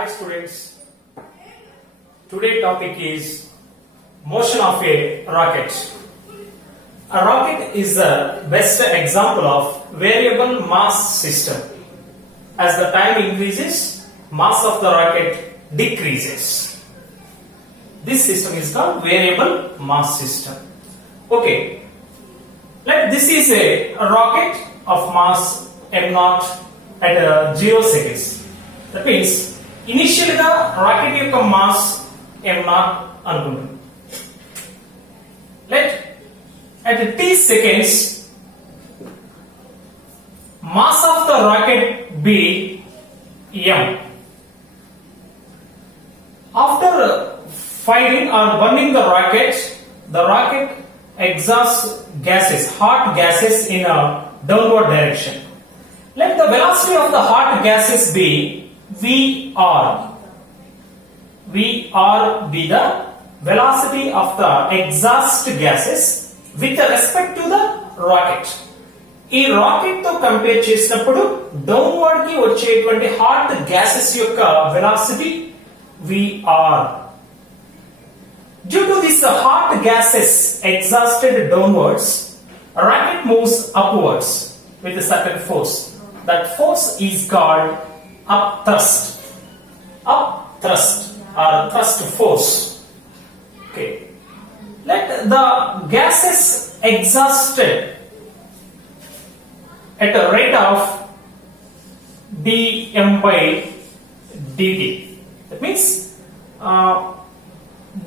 Hi students, today topic is motion of a rocket. A rocket is the best example of variable mass system. As the time increases, mass of the rocket decreases. This system is called variable mass system. Okay, like this is a rocket of mass m0 at 0 seconds. That means initial గా రాకెట్ యొక్క mass m0 అనుకుందాం. Let at t seconds mass of the rocket be m. After firing or burning the rocket exhausts gases, hot gases in a downward direction. Let the velocity of the hot gases be VR. VR be the velocity of the exhaust gases with respect to the rocket. ఈ రాకెట్ తో కంపేర్ చేసినప్పుడు డౌన్వర్డ్ కి వచ్చేటువంటి hot gases యొక్క velocity VR. Due to this hot gases exhausted downwards, a rocket moves upwards with a certain force. That force is called upthrust or thrust force. Okay, let the gases exhausted at a rate of dm by dt. That means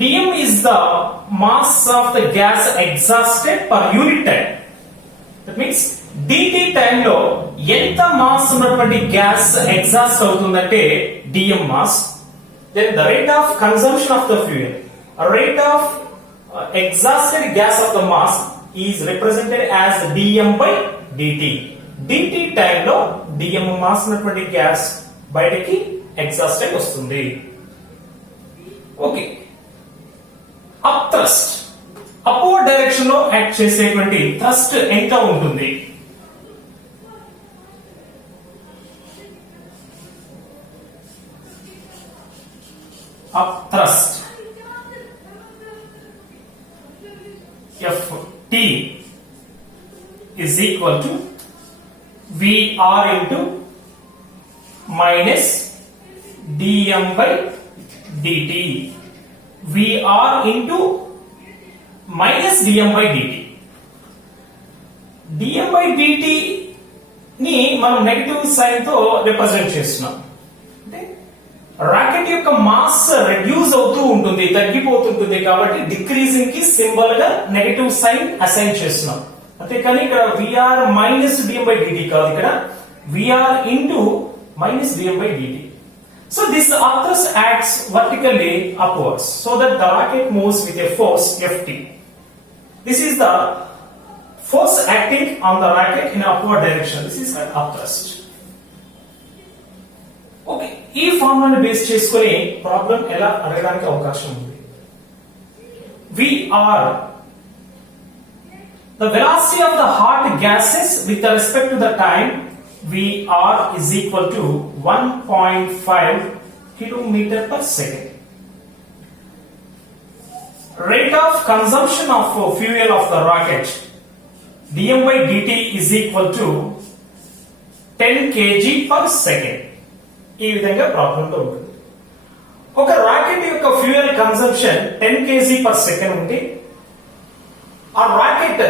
dm is the mass of the gas exhausted per unit time. That means dt time లో ఎంత మాస్ ఉన్నటువంటి gas exhaust అవుతుందంటే dm mass. Then the rate of consumption of the fuel, rate of exhausted gas of the mass is represented as dm by dt. dt time లో dm mass ఉన్నటువంటి గ్యాస్ బయటకి ఎగ్జాస్ట్ అయి వస్తుంది. Okay, up thrust upward direction లో యాక్ట్ చేసేటువంటి థ్రస్ట్ ఎంత ఉంటుంది? Up thrust Ft is equal to VR into minus dm by dt. VR into minus dm by dt. dm by dt ని మనం నెగటివ్ సైన్ తో రిప్రజెంట్ చేస్తున్నాం. అంటే రాకెట్ యొక్క మాస్ రెడ్యూస్ అవుతూ ఉంటుంది, తగ్గిపోతుంటుంది, కాబట్టి డిక్రీజింగ్ కి సింబల్ గా నెగటివ్ సైన్ అసైన్ చేస్తున్నాం. అంతేకాని ఇక్కడ V R minus D M by D T కాదు, ఇక్కడ V R into minus D M by D T. So this thrust acts vertically upwards so that the rocket moves with a force Ft. This is the force acting on the rocket in upward direction. This is an upthrust. Okay, ఈ ఫార్ములాని బేస్ చేసుకొని ప్రాబ్లం ఎలా అడగడానికి అవకాశం ఉంది. VR, the velocity of the hot gases with respect to the time, VR is equal to 1.5 kilometer per second. Rate of consumption of fuel of the rocket, dm by dt is equal to 10 kg per second. ఈ విధంగా ప్రాబ్లం లో ఉంటుంది. ఒక రాకెట్ యొక్క fuel consumption 10 kg per second ఉంటే ఆ rocket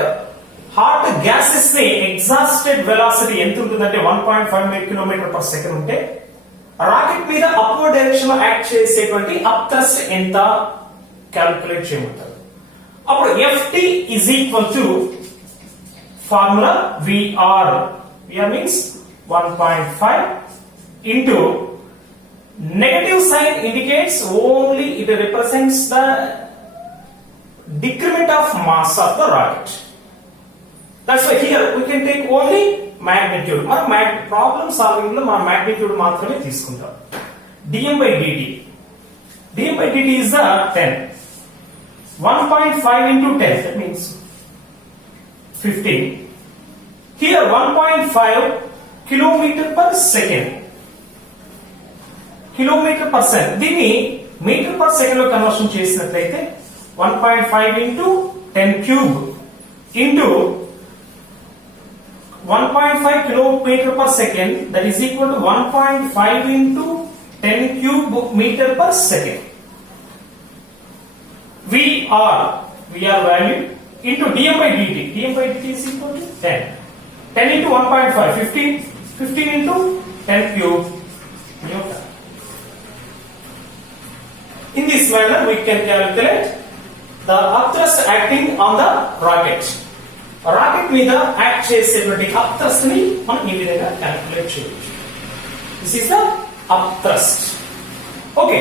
hot gases ని exhausted velocity ఎంత ఉంటుందంటే 1.5 కిలోమీటర్ పర్ సెకండ్ ఉంటే రాకెట్ మీద అప్వర్డ్ డైరెక్షన్ లో యాక్ట్ చేసేటువంటి అప్ థ్రస్ట్ ఎంత క్యాల్కులేట్ చేయమంటారు. అప్పుడు Ft is equal to formula VR. VR means 1.5 into negative sign indicates only it represents the decrement of mass of the rocket. That's why here we can take only magnitude. మనం problem solving లో మనం magnitude మాత్రమే తీసుకుంటాం. dm by dt, dm by dt is the 10. 1.5 into 10, that means 15. Here 1.5 kilometer per second. Kilometre per second. దీన్ని metre per second లో conversion చేసినట్లయితే 1.5 into 10 cube into 1.5 kilometer per second, that is equal to 1.5 into 10 cube meter per second. VR value into dm by dt. dm by dt is equal to 10. 10 into 1.5, 15. 15 into 10 cube Newton. In this manner, we can calculate the upthrust acting on the rocket. Rocket మీద యాక్ట్ చేసేటువంటి up thrust ని మనం ఈ విధంగా క్యాలిక్యులేట్ చేయవచ్చు. This is the up thrust. Okay,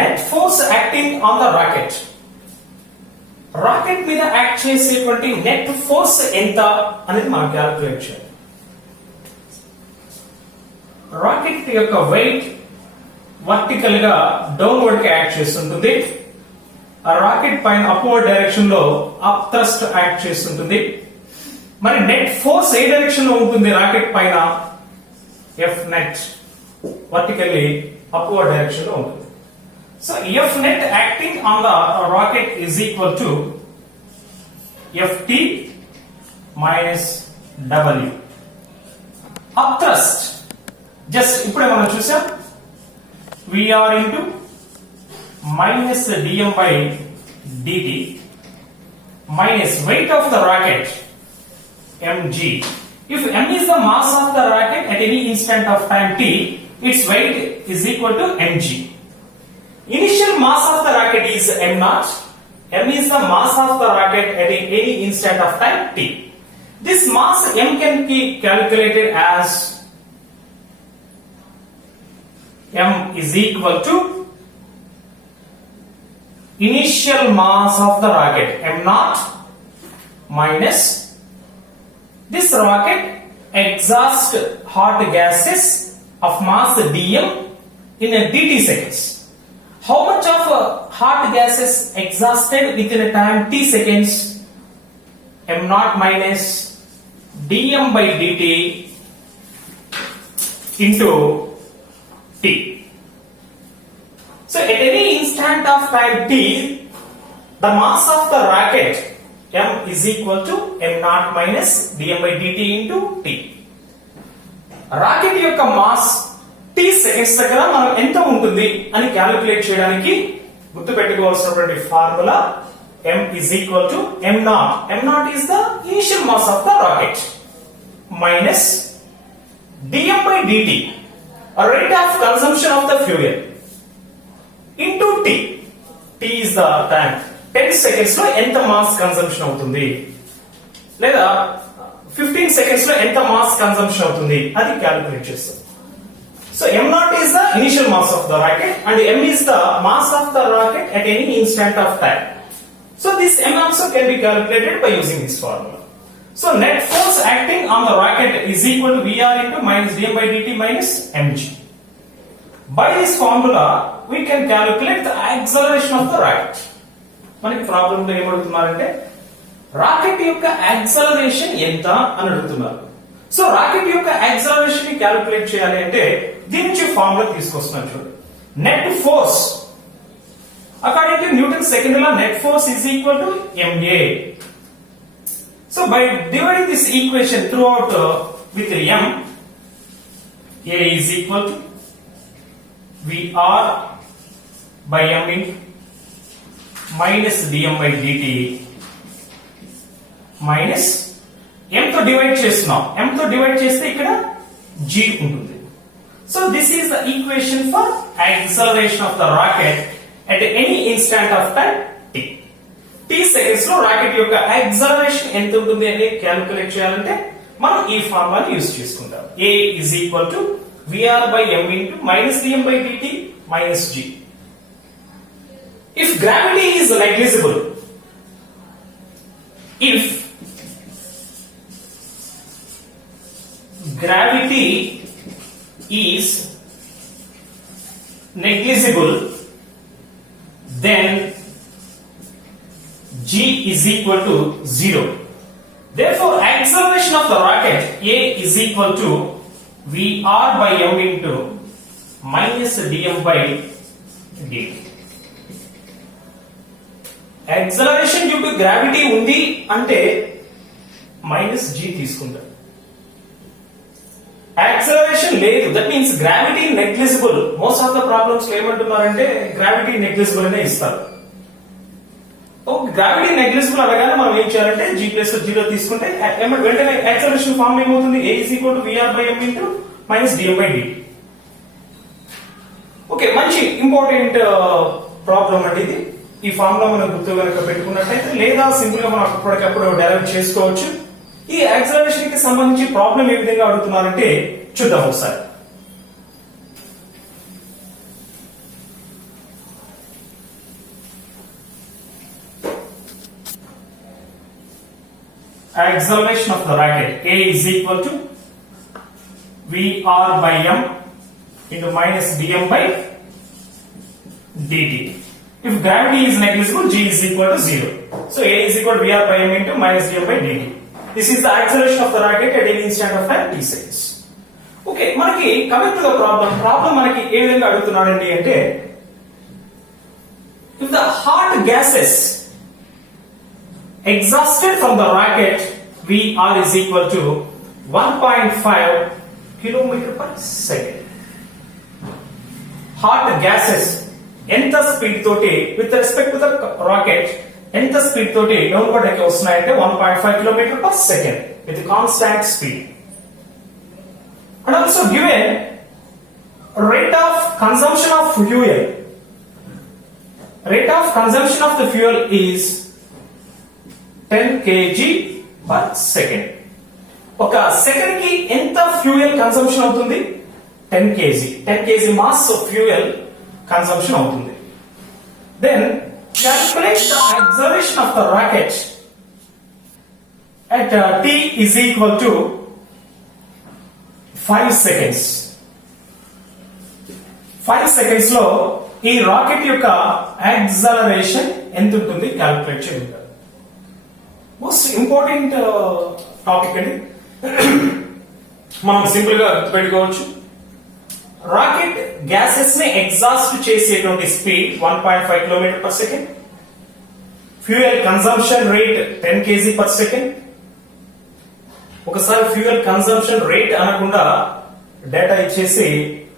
net force acting on the rocket. Rocket మీద యాక్ట్ చేసేటువంటి net force ఎంత అనేది మనం క్యాలిక్యులేట్ చేయాలి. రాకెట్ యొక్క వెయిట్ వర్టికల్ గా డౌన్వర్డ్ కి యాక్ట్ చేస్తుంటుంది. ఆ రాకెట్ పైన అప్వర్డ్ డైరెక్షన్ లో అప్ థ్రస్ట్ యాక్ట్ చేస్తుంటుంది. మరి నెట్ ఫోర్స్ ఏ డైరెక్షన్ లో ఉంటుంది రాకెట్ పైన? F net vertically upward direction లో ఉంటుంది. So F net acting on the rocket is equal to Ft minus W. Upthrust just ఇప్పుడే మనం చూసాం VR into minus dm by dt minus weight of the rocket mg. If m is the mass of the rocket at any instant of time t, its weight is equal to mg. Initial mass of the rocket is m0. M is the mass of the rocket at any instant of time t. This mass m can be calculated as m is equal to initial mass of the rocket m0 minus this rocket exhaust hot gases of mass dm in a dt seconds. How much of hot gases exhausted within a time t seconds? m0 minus dm by dt into t. So at any instant of time t, the mass of the rocket m is equal to m0 minus dm by dt into t. Rocket యొక్క mass t seconds దగ్గర మనం ఎంత ఉంటుంది అని క్యాలిక్యులేట్ చేయడానికి గుర్తుపెట్టుకోవాల్సినటువంటి formula m is equal to m0. m0 is the initial mass of the rocket minus dm by dt, a rate of consumption of the fuel, into t. t is the time. 10 seconds లో ఎంత mass consumption అవుతుంది లేదా 15 seconds లో ఎంత mass consumption అవుతుంది అది క్యాలిక్యులేట్ చేస్తాం. So m0 is the initial mass of the rocket and m is the mass of the rocket at any instant of time. So this m also can be calculated by using this formula. So net force acting on the rocket is equal to VR into minus dm by dt minus mg. By this formula we can calculate the acceleration of the rocket. మనకి ప్రాబ్లం లో ఏమడుగుతున్నారంటే రాకెట్ యొక్క యాక్సలరేషన్ ఎంత అని అడుగుతున్నారు. So rocket యొక్క యాక్సలరేషన్ ని క్యాలిక్యులేట్ చేయాలి అంటే దీని నుంచి ఫార్ములా తీసుకొస్తున్నాను చూడండి. Net force according to Newton second law net force is equal to ma. So by dividing this equation through out with m, a is equal to vr by m into minus dm by dt minus m తో డివైడ్ చేస్తున్నాం. m తో డివైడ్ చేస్తే ఇక్కడ g ఉంటుంది. So this is the equation for acceleration of the rocket at any instant of time t. t seconds లో రాకెట్ యొక్క యాక్సలరేషన్ ఎంత ఉంటుంది అని క్యాలిక్యులేట్ చేయాలంటే మనం ఈ ఫార్ములాని యూస్ చేసుకుంటాం. a is equal to vr by m into minus dm by dt minus g. If gravity is negligible, if gravity is negligible, then G is equal to 0. Therefore, acceleration of the rocket A is equal to VR by m into minus dm by dt. Acceleration due to gravity ఉంది అంటే minus g తీసుకుంటాం. యాక్సలరేషన్ లేదు, that means gravity negligible. Most of the problems ఏమంటున్నారంటే gravity negligible అనే ఇస్తారు. Gravity negligible అనగానే మనం ఏం చేయాలంటే g ప్లస్ 0 తీసుకుంటే వెంటనే యాక్సలరేషన్ ఫార్మ్ ఏమవుతుంది? a is equal to vr by m into minus dm by dt. Okay, మంచి ఇంపార్టెంట్ ప్రాబ్లం అండి ఇది. ఈ ఫార్ములా మనం గుర్తు కనుక పెట్టుకున్నట్టయితే లేదా సింపుల్ గా మనం అప్పటికప్పుడు డెరైవ్ చేసుకోవచ్చు. ఈ యాక్సలరేషన్ కి సంబంధించి ప్రాబ్లం ఏ విధంగా అడుగుతున్నారంటే చూద్దాం ఒకసారి. Acceleration of the rocket A is equal to VR by m into minus dm by dt. If gravity is negligible, G is equal to 0. So A is equal to VR by m into minus dm by dt. This is the acceleration of the rocket at any instant of time t seconds. Okay, మనకి coming to the problem మనకి ఏ విధంగా అడుగుతున్నాడండి అంటే, if the hot gases exhausted from the rocket VR is equal to 1.5 kilometer per second. Hot gases ఎంత speed తోటి with respect to the rocket ఎంత speed తోటి లోపలికి వస్తున్నాయంటే 1.5 kilometre per second with constant speed. And also given rate of consumption of fuel. Rate of consumption of the fuel is 10 kg per second. ఒక second కి ఎంత fuel consumption అవుతుంది? 10 kg mass of fuel consumption అవుతుంది. Then calculate the acceleration of the rocket at t is equal to 5 seconds. 5 seconds లో ఈ రాకెట్ యొక్క యాక్సలరేషన్ ఎంత ఉంటుంది క్యాలిక్యులేట్ చేయండి. మోస్ట్ ఇంపార్టెంట్ టాపిక్ అండి. మనం సింపుల్ గా గుర్తుపెట్టుకోవచ్చు. రాకెట్ గ్యాసెస్ ని ఎగ్జాస్ట్ చేసేటువంటి speed 1.5 kilometre per second. Fuel consumption rate 10 kg per second. ఒకసారి ఫ్యూయల్ కన్సంప్షన్ రేట్ అనకుండా డేటా ఇచ్చేసి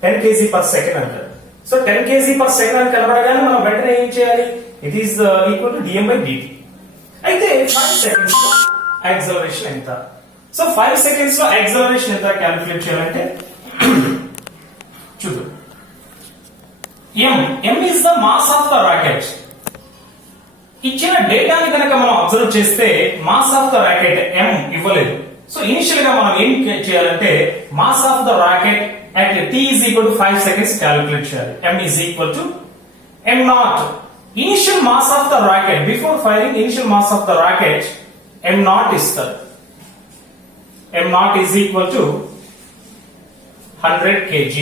10 kg పర్ సెకండ్ అంటారు. సో 10 kg పర్ సెకండ్ అని కనబడగానే మనం వెంటనే ఏం చేయాలి? It is equal to dm by dt. అయితే 5 సెకండ్స్ లో యాక్సలరేషన్ ఎంత? సో 5 సెకండ్స్ లో యాక్సలరేషన్ ఎంత క్యాలిక్యులేట్ చేయాలంటే చూద్దాం. m is the mass of the rocket. ఇచ్చిన డేటాని కనుక మనం అబ్జర్వ్ చేస్తే mass of the rocket m ఇవ్వలేదు. సో ఇనిషియల్ గా మనం ఏం చేయాలంటే mass of the rocket at t is equal to 5 seconds calculate చేయాలి. m is equal to m naught. Initial mass of the rocket before firing, initial mass of the rocket m naught ఇస్తారు. m naught is equal to 100 kg.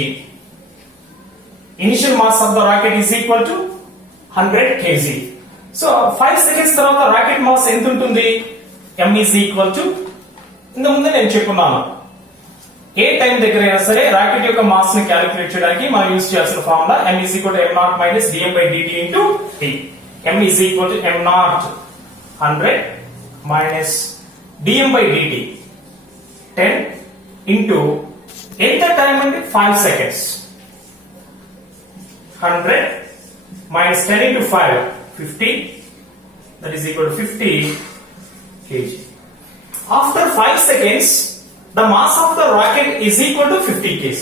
Initial mass of the rocket is equal to 100 kg. So 5 seconds తర్వాత rocket mass ఎంత ఉంటుంది? m is equal to, ఇంత ముందే నేను చెప్పుకున్నాను, ఏ టైం దగ్గర అయినా సరే రాకెట్ యొక్క మాస్ ని క్యాలిక్యులేట్ చేయడానికి మనం యూజ్ చేయాల్సిన formula m is equal to m naught minus dm by dt into t. m is equal to m naught 100 minus dm by dt 10 into ఎంత టైం అంటే 5 seconds. 100 minus 10 into 5 50, that is equal to 50 kg. After 5 seconds the mass of the rocket is equal to 50 kg.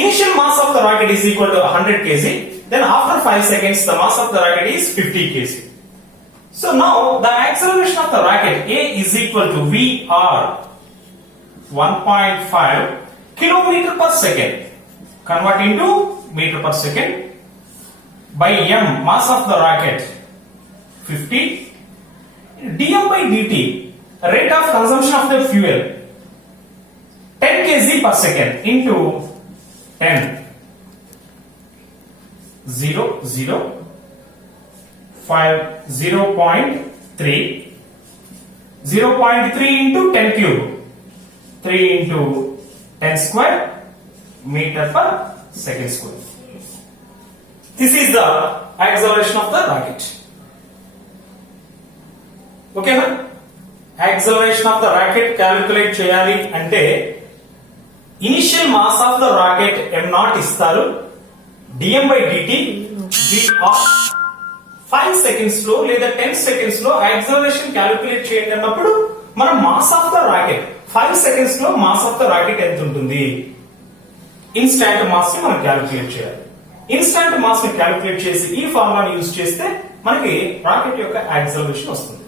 Initial mass of the rocket is equal to 100 kg. Then after 5 seconds the mass of the rocket is 50 kg. So now the acceleration of the rocket A is equal to VR 1.5 kilometer per second. Convert into meter per second by m, mass of the rocket 50, dm by dt, rate of consumption of the fuel 10 kg per second into 10 0, 0, 5, 0.3, 0.3 into 10 cube, 3 into 10 square meter per second square. This is the acceleration of the rocket. Okay, na? Acceleration of the rocket calculate cheyali ante initial mass of the rocket m0 istaru, dm by dt v of 5 seconds లో లేదా 10 seconds లో acceleration calculate చేయండి అన్నప్పుడు మనం mass of the rocket 5 seconds లో mass of the rocket ఎంత ఉంటుంది, instant mass ని మనం క్యాలిక్యులేట్ చేయాలి. ఇన్స్టాంట్ మాస్ ని క్యాలిక్యులేట్ చేసి ఈ ఫార్ములాని యూజ్ చేస్తే మనకి రాకెట్ యొక్క యాక్సలరేషన్ వస్తుంది.